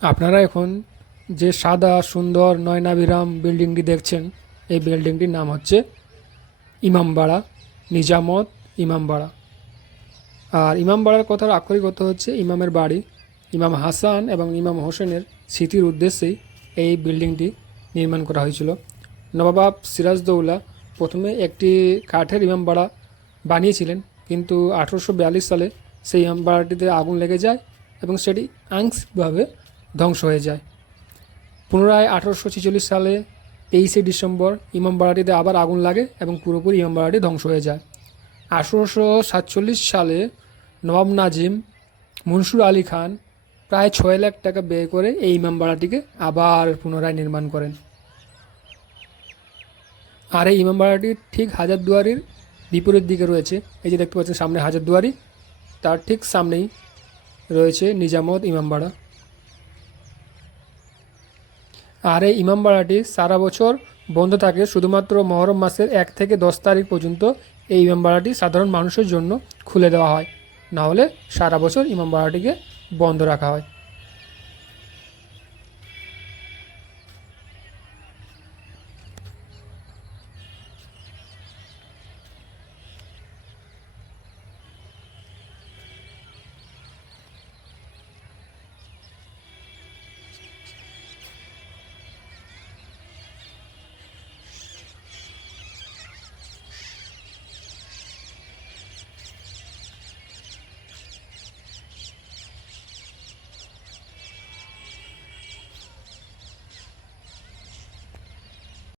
আপনারা এখন যে সাদা, সুন্দর নয়নাভিরাম বিল্ডিংটি দেখছেন, এই বিল্ডিংটির নাম হচ্ছে ইমামবাড়া, নিজামত ইমামবাড়া। আর ইমামবাড়ার কথার আক্ষরিক হচ্ছে ইমামের বাড়ি। ইমাম হাসান এবং ইমাম হোসেনের স্মৃতির উদ্দেশ্যেই এই বিল্ডিংটি নির্মাণ করা হয়েছিল। নবাব সিরাজদৌল্লা প্রথমে একটি কাঠের ইমামবাড়া বানিয়েছিলেন, কিন্তু আঠেরোশো বিয়াল্লিশ সালে সেই ইমামবাড়াটিতে আগুন লেগে যায় এবং সেটি আংশিকভাবে ধ্বংস হয়ে যায়। পুনরায় আঠারোশো ছেচল্লিশ সালে তেইশে ডিসেম্বর ইমামবাড়াটিতে আবার আগুন লাগে এবং পুরোপুরি ইমামবাড়াটি ধ্বংস হয়ে যায়। আঠেরোশো সাতচল্লিশ সালে নবাব নাজিম মনসুর আলী খান প্রায় ছয় লাখ টাকা ব্যয় করে এই ইমামবাড়াটিকে আবার পুনরায় নির্মাণ করেন। আর এই ইমামবাড়াটি ঠিক হাজারদুয়ারির বিপরীত দিকে রয়েছে। এই যে দেখতে পাচ্ছেন সামনে হাজারদুয়ারি, তার ঠিক সামনেই রয়েছে নিজামত ইমামবাড়া আর এই ইমামবাড়াটি সারা বছর বন্ধ থাকে শুধুমাত্র মহরম মাসের এক থেকে দশ তারিখ পর্যন্ত এই ইমামবাড়াটি সাধারণ মানুষের জন্য খুলে দেওয়া হয়। না হলে সারা বছর ইমামবাড়াটিকে বন্ধ রাখা হয়।